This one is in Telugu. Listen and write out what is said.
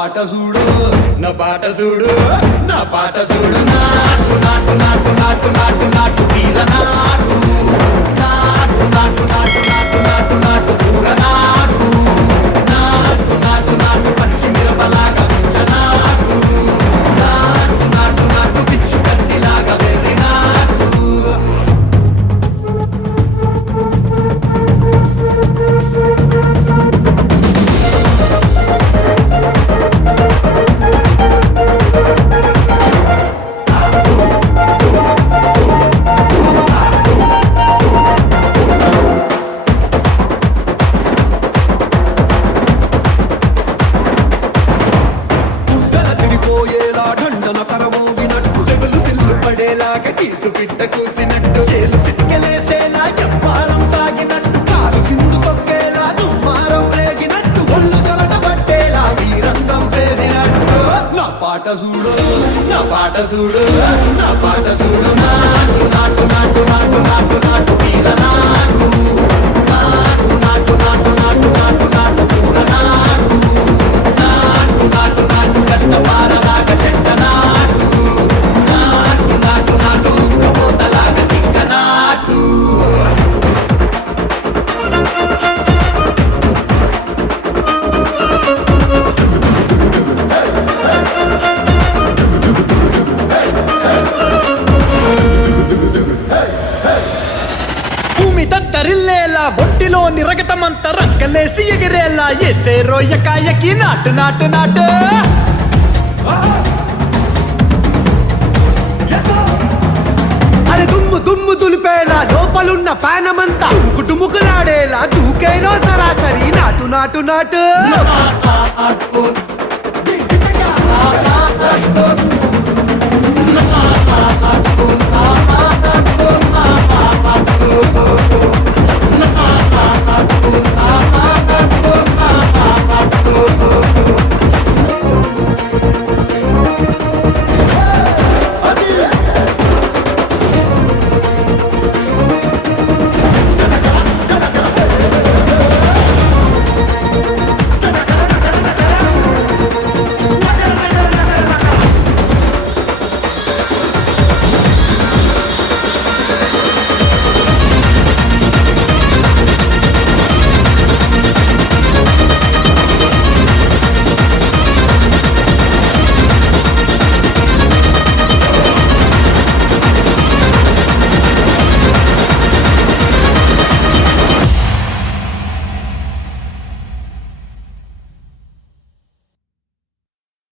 పాట చూడు నా పాట చూడు నా పాట చూడు నాటు నాటు నాటు నాటు నాటు నాటు తీర నాటు నాటు నాటు నాటు నాటు నాటు నాటు పూర నాటు నాటు నాటు నాటు పచ్చి మిరపలాగా పిచ్చ నాటు నాటు నాటు నాటు పిచ్చు కత్తిలాగా వెర్రి నాటు పోయేలా ఢండన కరమోగినట్టు సెవెలు సిల్లు పడేలాగా కీసు పిట్ట కూసినట్టు చేలు సిక్కెలేసేలా చెప్పారం సాగినట్టు కాలు సింధు తొక్కేలా దుమ్మారం రేగినట్టు ఒళ్ళు సొరట పట్టేలా ఈ రంగం చేసినట్టు నా పాట చూడు నా పాట చూడు నా పాట చూడు నాటు నాటు నాటు నాటు నాటు నాటు వీర నాటు నాటు నాటు నాటు నాటు నాటు నాటు పూర నాటు నాటు నాటు నాటు కట్ట పారలాగా చెట్ట నాటు నాటు నాటు నాటు ఉక్కబోతలాగా తిక్క నాటు భూమి దద్దరిల్లేలా ఒంటిలోని రగతమంత రక్కలేసి ఎగిరేలా ఎసే రోయకాయకి నాటు నాటు నాటు అరే దుమ్ము దుమ్ము దులిపేలా లోపలున్న పానమంతా టుముకులాడేలా దూకేనో సరాసరి నాటు నాటు నాటు నాటు